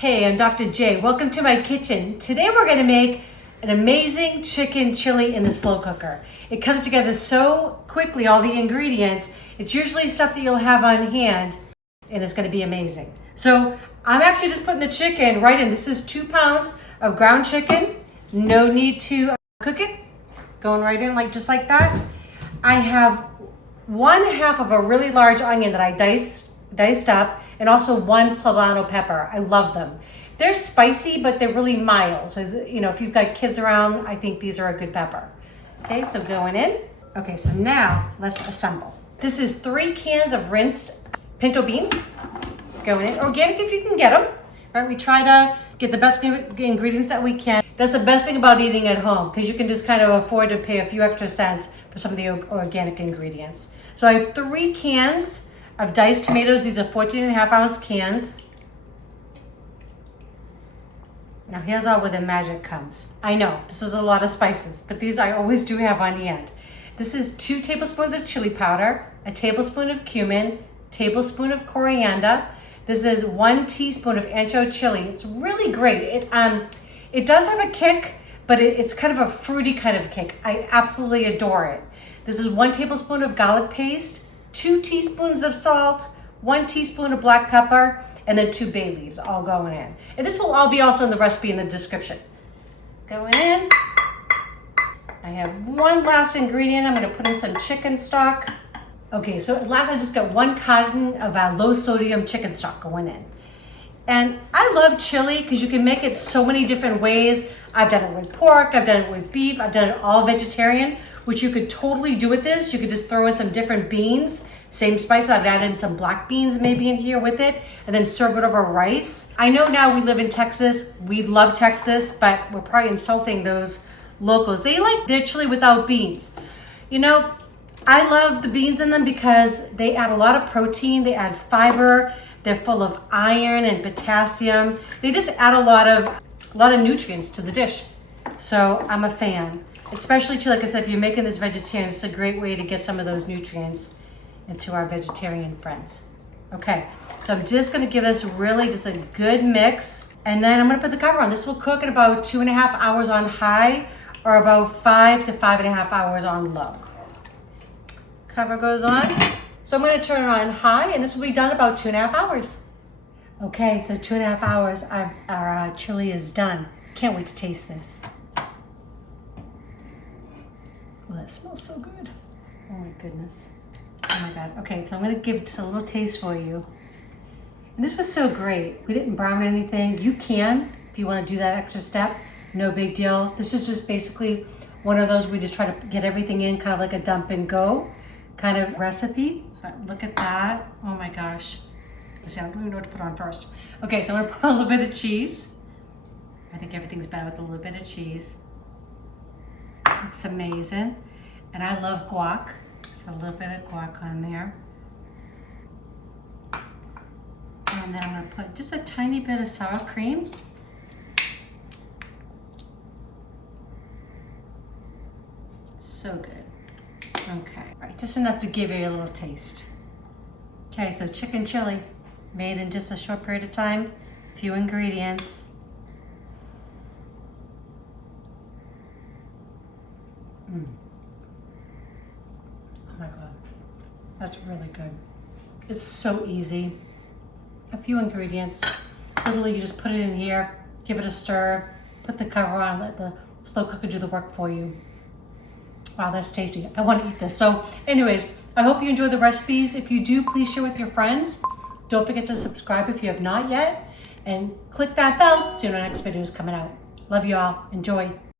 Hey, I'm Dr. J. Welcome to my kitchen. Today we're going to make an amazing chicken chili in the slow cooker. It comes together so quickly, all the ingredients. It's usually stuff that you'll have on hand and it's going to be amazing. So I'm actually just putting the chicken right in. This is 2 pounds of ground chicken. No need to cook it. Going right in just like that. I have 1/2 of a really large onion that I diced up, and also 1 poblano pepper. I love them. They're spicy, but they're really mild. So, if you've got kids around, I think these are a good pepper. Okay, so going in. Okay, so now let's assemble. This is 3 cans of rinsed pinto beans going in. Organic if you can get them. Right, we try to get the best ingredients that we can. That's the best thing about eating at home, because you can just kind of afford to pay a few extra cents for some of the organic ingredients. So I have 3 cans of diced tomatoes. These are 14.5-ounce cans. Now here's all where the magic comes. I know this is a lot of spices, but these I always do have on hand. This is 2 tablespoons of chili powder, a tablespoon of cumin, tablespoon of coriander. This is 1 teaspoon of ancho chili. It's really great. It does have a kick, but it's kind of a fruity kind of kick. I absolutely adore it. This is 1 tablespoon of garlic paste, 2 teaspoons of salt, 1 teaspoon of black pepper, and then 2 bay leaves all going in. And this will all be also in the recipe in the description. Going in. I have one last ingredient. I'm going to put in some chicken stock. Okay, so at last I just got 1 carton of low sodium chicken stock going in. And I love chili because you can make it so many different ways. I've done it with pork, I've done it with beef, I've done it all vegetarian, which you could totally do with this. You could just throw in some different beans, same spice. I've added in some black beans maybe in here with it, and then serve it over rice. I know now we live in Texas. We love Texas, but we're probably insulting those locals. They like their chili without beans. I love the beans in them because they add a lot of protein, they add fiber, they're full of iron and potassium. They just add a lot of nutrients to the dish. So I'm a fan. Especially too, like I said, if you're making this vegetarian, it's a great way to get some of those nutrients into our vegetarian friends. Okay, so I'm just gonna give this really just a good mix, and then I'm gonna put the cover on. This will cook at about 2.5 hours on high, or about 5 to 5.5 hours on low. Cover goes on. So I'm gonna turn it on high, and this will be done about 2.5 hours. Okay, so 2.5 hours, our chili is done. Can't wait to taste this. Well, that smells so good. Oh my goodness. Oh my God. Okay, so I'm gonna give just a little taste for you. And this was so great. We didn't brown anything. You can, if you wanna do that extra step, no big deal. This is just basically one of those we just try to get everything in, kind of like a dump and go kind of recipe. But look at that. Oh my gosh. Let's see, I don't even know what to put on first. Okay, so I'm gonna put a little bit of cheese. I think everything's better with a little bit of cheese. Looks amazing. And I love guac, so a little bit of guac on there. And then I'm gonna put just a tiny bit of sour cream. So good. Okay, all right, just enough to give you a little taste. Okay, so chicken chili, made in just a short period of time, few ingredients. Oh my God, that's really good. It's so easy. A few ingredients. Literally, you just put it in here, give it a stir, put the cover on, let the slow cooker do the work for you. Wow, that's tasty. I want to eat this. So anyways, I hope you enjoy the recipes. If you do, please share with your friends. Don't forget to subscribe if you have not yet, and click that bell so you know the next video is coming out. Love you all. Enjoy.